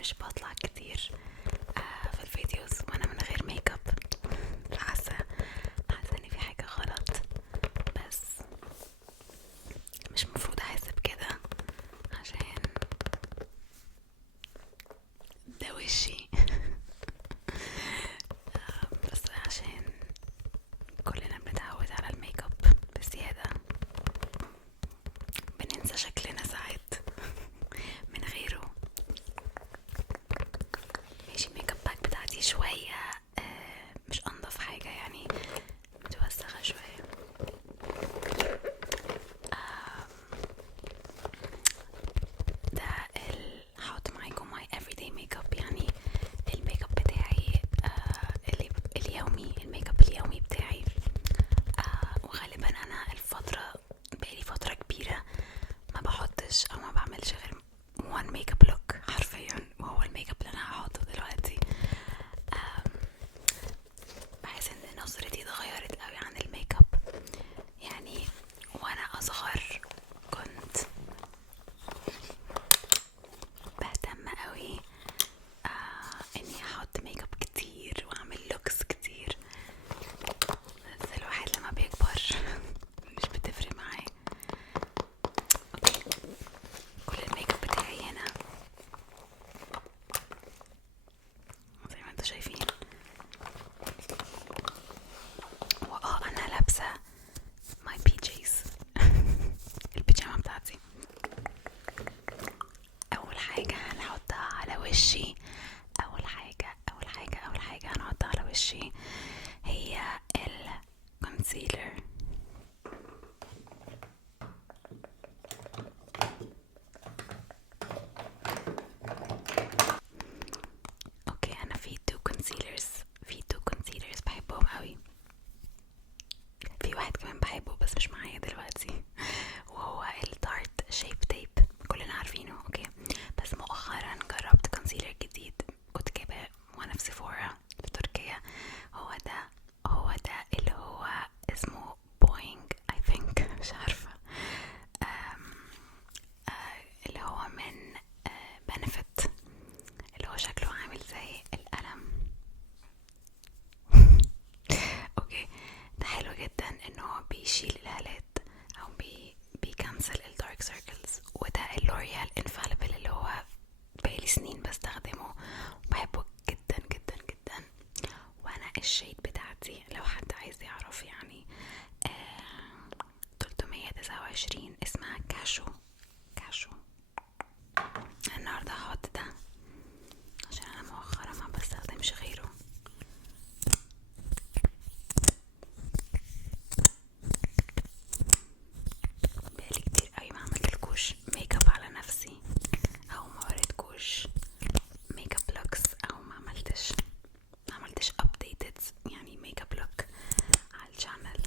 مش بطلع كتير في الفيديوز وانا من غير ميك اب. حاسه ان في حاجه غلط، بس مش مفروض احس بكده عشان ده وشي. بس عشان كلنا بنتعود على الميك اب بزياده، بننسى شكلنا ساعات من غيره. ماشي، الميك اب باك بتاعتي شويه مش انضف حاجه، يعني متوسخه شويه. ده هحط معاكم ماي everyday ميك اب، يعني الميك اب بتاعي اليومي، الميك اب اليومي بتاعي. وغالبا انا بقالي فتره كبيره ما بحطش او ما بعملش غير one ميك اب لوك حرفيا، وهو الميك اب اللي انا هحطه دلوقتي. بحس ان نظرتي اتغيرت قوي عن الميك اب. يعني وانا اصغر كنت بهتم قوي اني احط ميك اب كتير واعمل لوكس كتير، بس الواحد لما بيكبر مش بتفرق معاه. اوكي، كل الميك اب بتاعي هنا زي ما انتوا شايفين. انا لابسه ماي بي جيز البيجامه بتاعتي. اول حاجه هنحطها على وشي، اول حاجه هنحطها على وشي هي الكونسيلر. اوكي، انا في تو كونسيلرز بحبهم قوي. في واحد كمان بحبه بس مش معايا دلوقتي، وهو التارت شيب تيب، كلنا عارفينه. اوكي، بس مؤخرا جربت كونسيلر جديد كنت جايباه وانا في سيفورا في تركيا. هو ده اللي هو اسمه بوينج اي ثينك، مش عارفه. اللي هو من بنفيت، اللي هو شكله عامل زي القلم. اوكي، ده حلو جدا انه هو بيشيل الهالات او بيكنسل الدارك سيركلز. وده اللوريال انفاليبل اللي هو بقالي سنين بستخدمه وبحبه جدا جدا جدا. وانا الشيد بتاعتي لو حد عايز يعرف يعني 329، اسمها كاشو. النهارده هحط ده عشان انا مؤخرا ما بستخدمش غيره. بقالي كتير قوي ما عملتلكوش ميك اب على نفسي، او ما وريتكوش ميك اب لوكس، او ما عملتش ابديتد يعني ميك اب لوك على الشانل.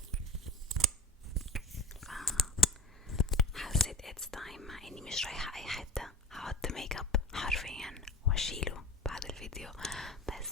حسيت اتس تايم، مع اني مش رايحه اي حته، هحط ميك اب حرفيا واشيله بعد الفيديو، بس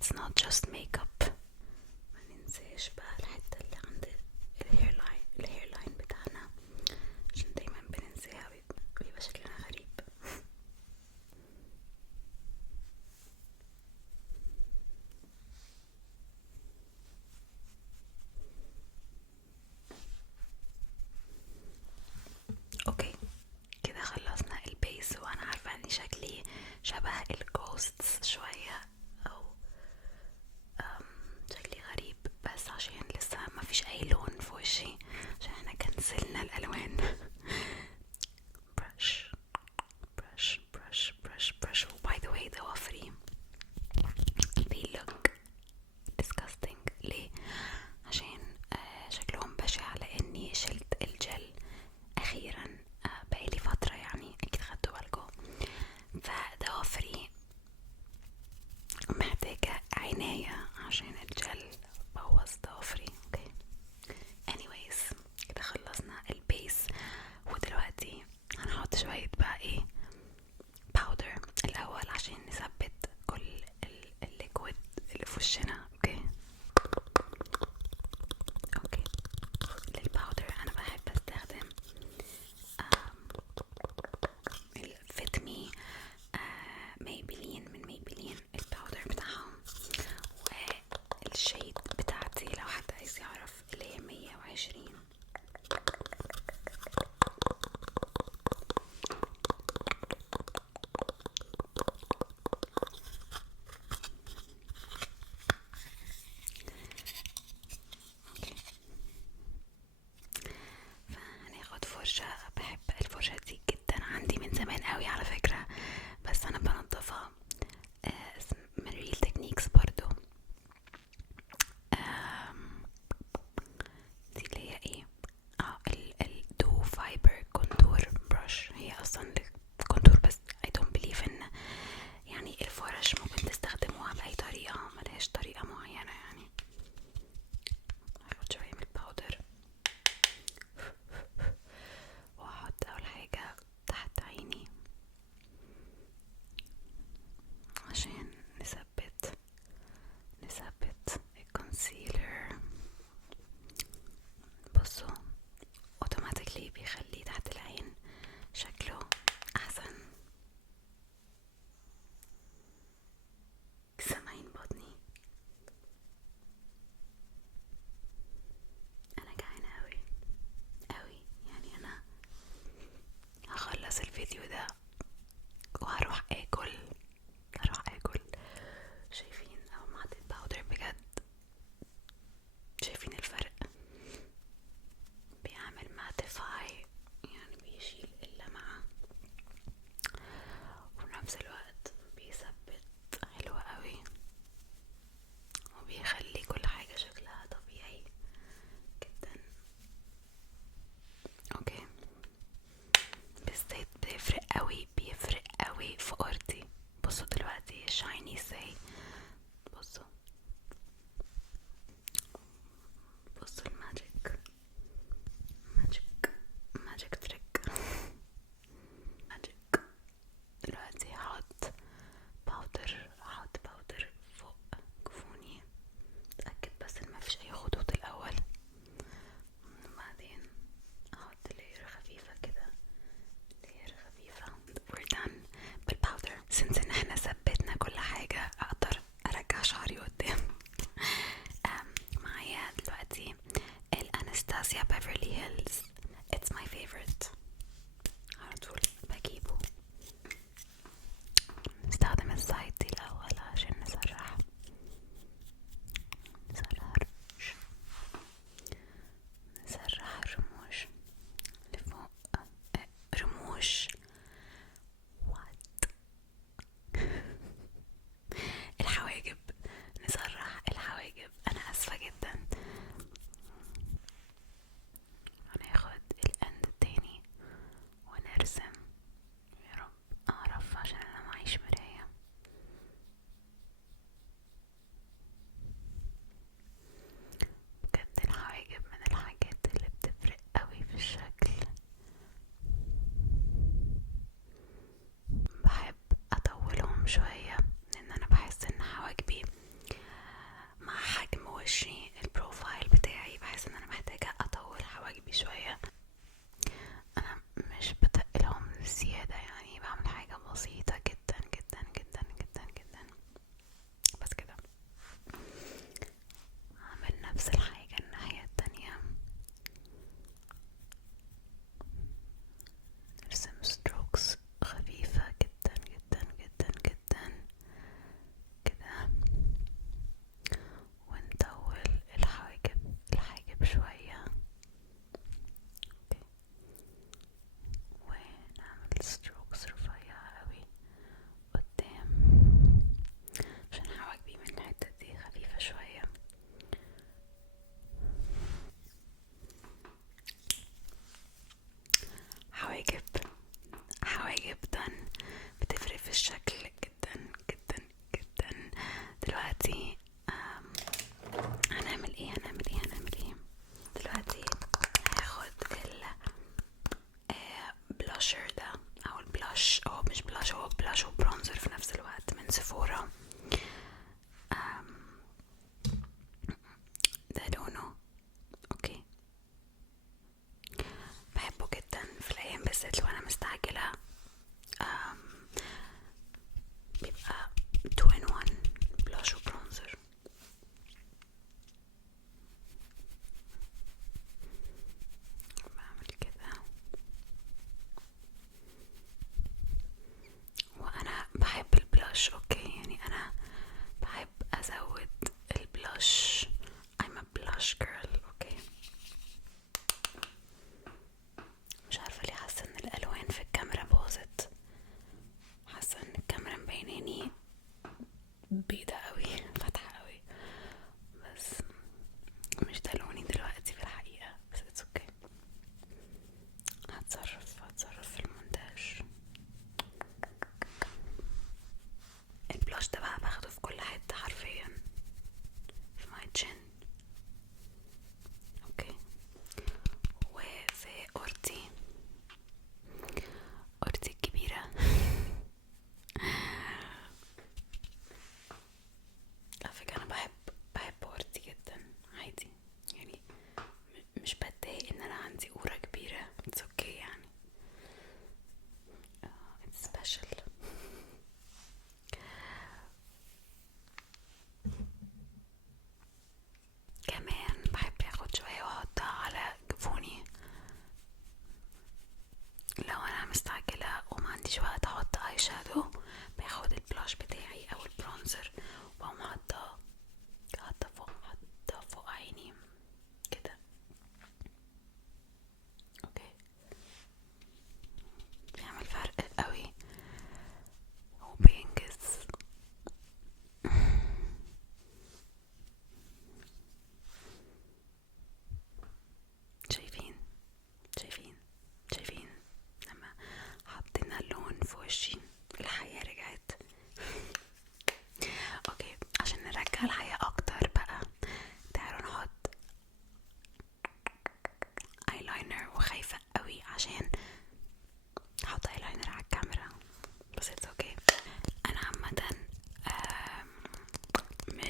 it's not just makeup. ما ننساش بقى الحتة اللي عند الهير لاين بتاعنا، عشان دايما بننساها ويبقى شكلنا غريب. اوكي كده خلصنا البيس، وانا عارفة اني شكلي شبه الجوستس شوية او شكلي غريب، بس عشان لسه ما فيش اي لون في وشي، عشان احنا كنسلنا الالوان. brush brush brush brush brush. by the way ضوافري they look disgusting. ليه؟ عشان شكلهم بشع لاني شلت الجل اخيرا بقالي فترة، يعني اكيد خدتوا بالكم، فضوافري محتاجة عناية عشان الجل بوظ ضوافري. اوكي anyways كده خلصنا البيس، ودلوقتي هنحط شوية بقى ايه باودر الاول عشان نثبت كل الليكويد اللي في وشنا. اوكي للباودر انا بحب استخدم الفيتمي ميبلين، من ميبلين الباودر بتاعهم، والشيء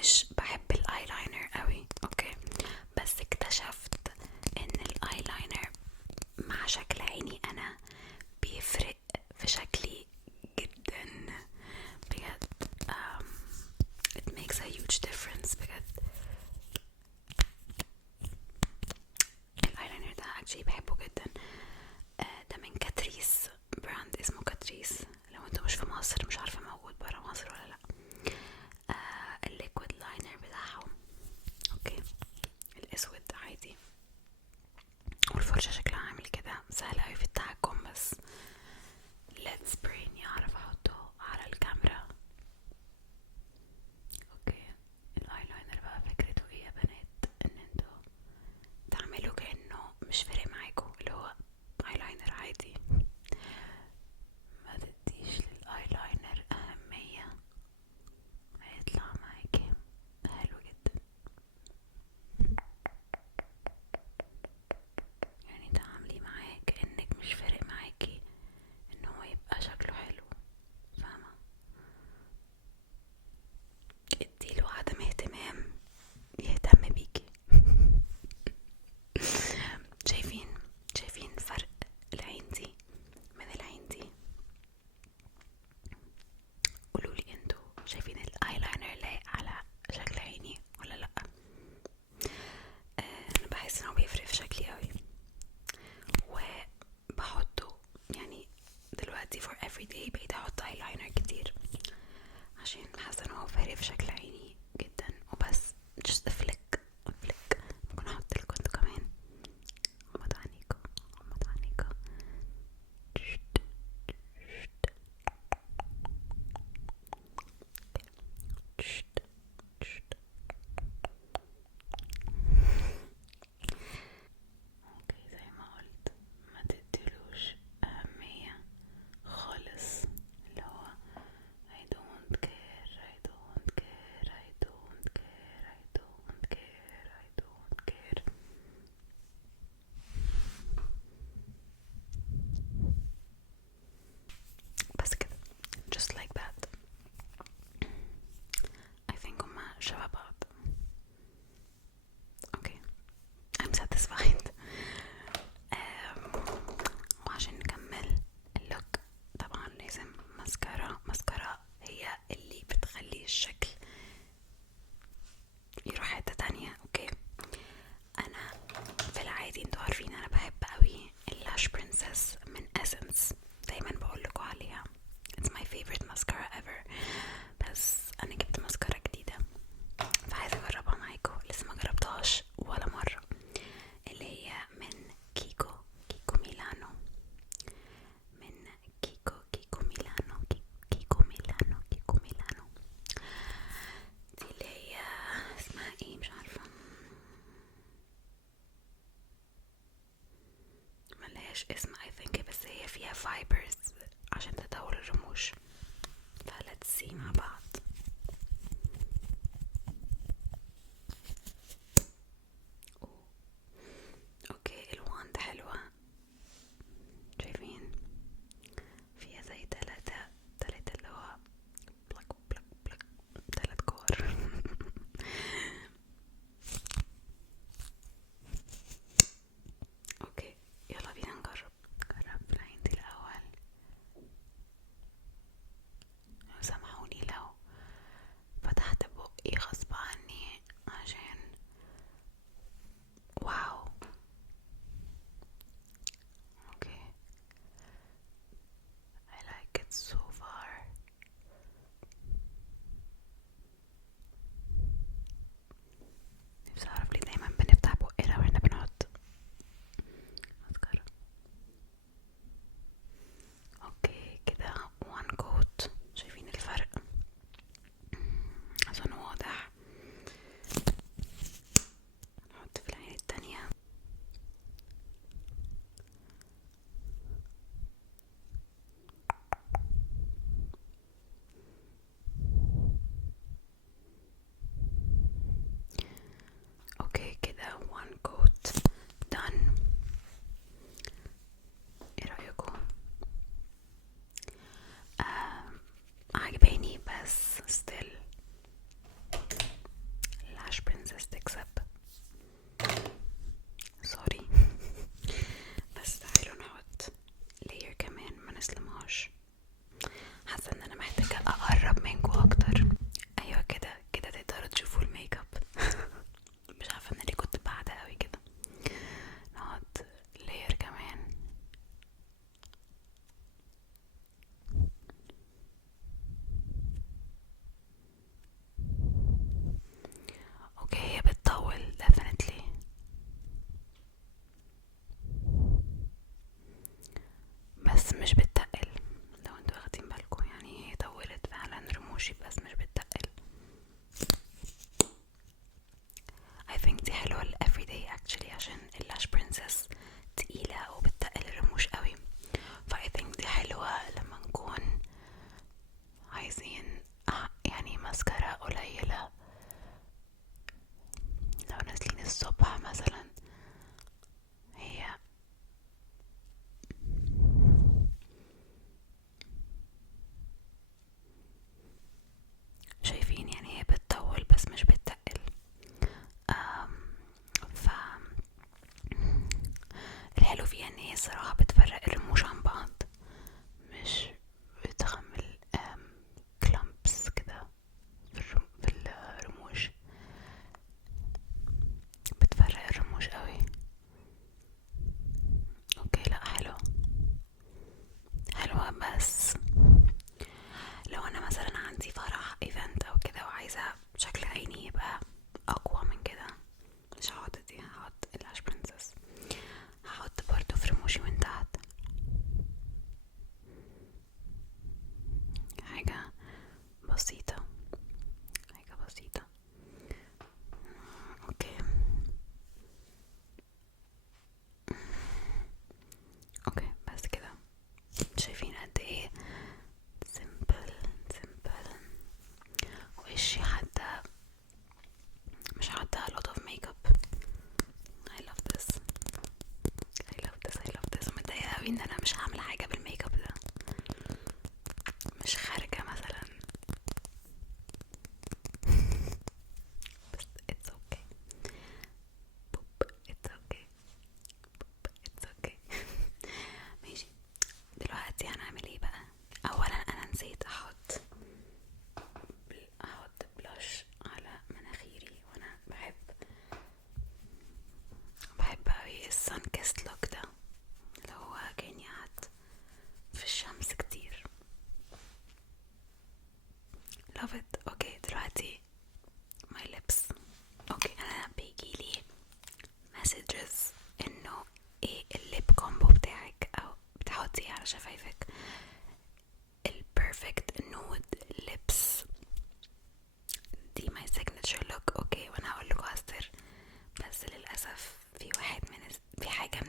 مش بحب الايلاينر قوي، اوكي، بس اكتشفت ان الايلاينر مع شكل عيني انا بيفرق في شكلي جدا بجد. it makes a huge difference بجد. الايلاينر ده actually بحبه جدا. ده من كاتريس، براند اسمه كاتريس. لو انتوا مش في مصر، مش عارفة موجود برا مصر ولا لا. الليكويد لاينر بتاعهم، اوكي، الاسود عادي، والفرشة شكلها عامل كده، سهل اوي في التحكم، بس let's brain يعرف احطه على الكاميرا. اوكي، الايلاينر بقى فكرته ايه يا بنات؟ ان انتوا تعملوا كأنه مش فارق معاكوا، اللي هو ايلاينر عادي، ما تديش للايلاينر اهمية، هيطلع معاكي حلو جدا. يعني تعاملي معاه كأنك مش فارق معاكي ان هو يبقى شكله حلو. شفايفك. البيرفكت نود ليبس دي ماي سيجنتشر لوك. اوكي، وانا هقول لكم هستر، بس للاسف في واحد في حاجه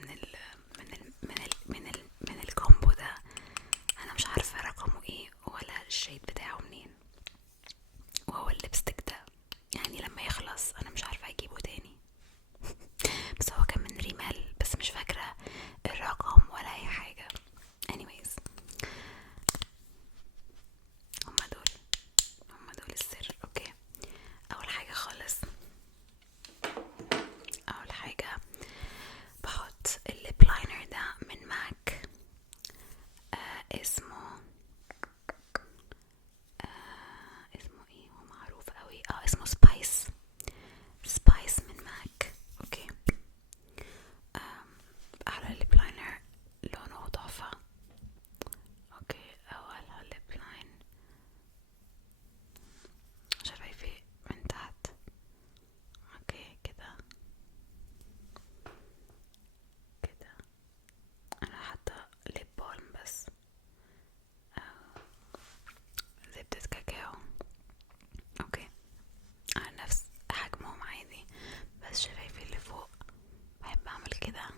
من الكومبو ده انا مش عارفه رقمه ايه ولا الشيد بتاعه منين، وهو الليبستيك ده يعني لما يخلص انا مش عارفه اجيبه تاني. بس هو كان من ريمال، بس مش فاكره الرقم ولا اي حاجه. anyways هما دول السر. اوكي، اول حاجه خالص، اول حاجه بحط الليب لاينر ده من ماك. اسمه ايه، هو معروف قوي. اسمه سبايس من ماك. اوكي، على الليب لاينر لونه تحفه. اوكي، اول ليب لاين شفايفي من تحت. اوكي كده انا حاطه ليب بالم بس، زبدة كاكاو. اوكي، على نفس حجمهم عادي، بس شفايفي اللي فوق بحب اعمل كده.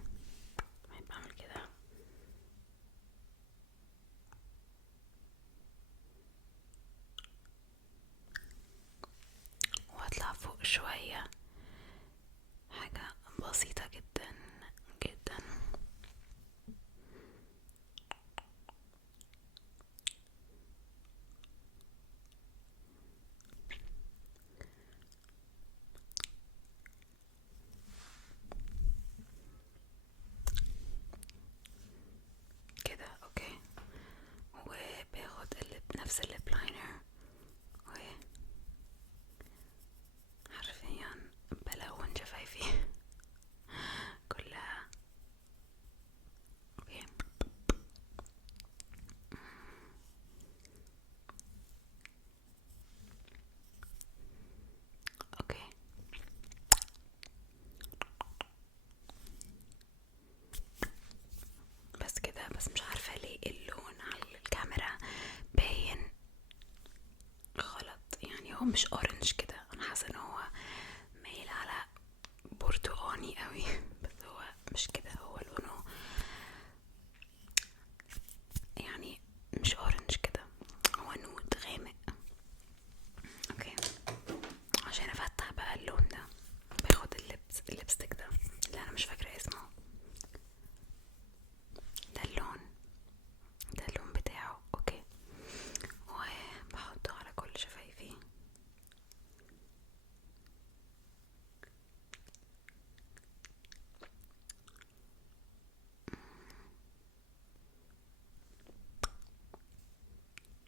واطلع فوق شوية، حاجة بسيطة جدا جدا. كده اوكي، وباخد نفس الليب لاينر وحرفيا بلون شفايفي كلها. اوكي، اوكي بس كده. بس مش عارفة ليه اللون على الكاميرا باين غلط، يعني هو مش اورنج كده، انا حاسة ان هو مايل على برتقاني قوي، بس هو مش كده، هو لونه يعني مش اورنج كده، هو نود غامق. اوكي، عشان افتح بقى اللون ده باخد الليبستيك ده اللي انا مش فاكرة اسمه. ده اللون بتاعه. اوكي، وبحطه على كل شفايفي.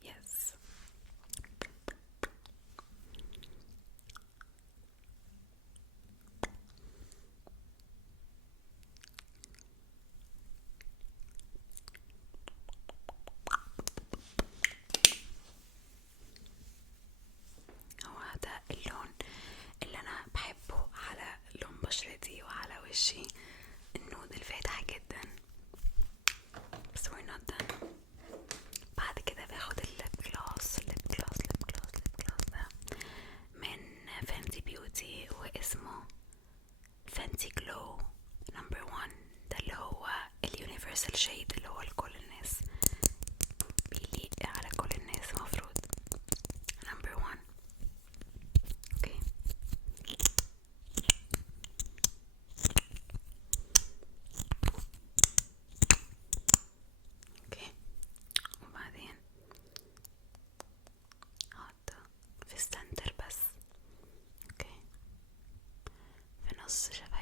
يس، هو ده اللون اللي انا بحبه على لون بشرتي وعلى وشي، النود الفاتح جدا. بس we're not done. بعد كده باخد الليب جلوس ده من فانتي بيوتي، واسمه فانتي جلو نمبر 1. ده اللي هو اليونيفرسال شيد اللي هو لكل الناس، بيليق على كل الناس مفروض. نمبر 1. اوكي، اوكي وبعدين حاطه في السنتر بس. اوكي، في نص شفايفي.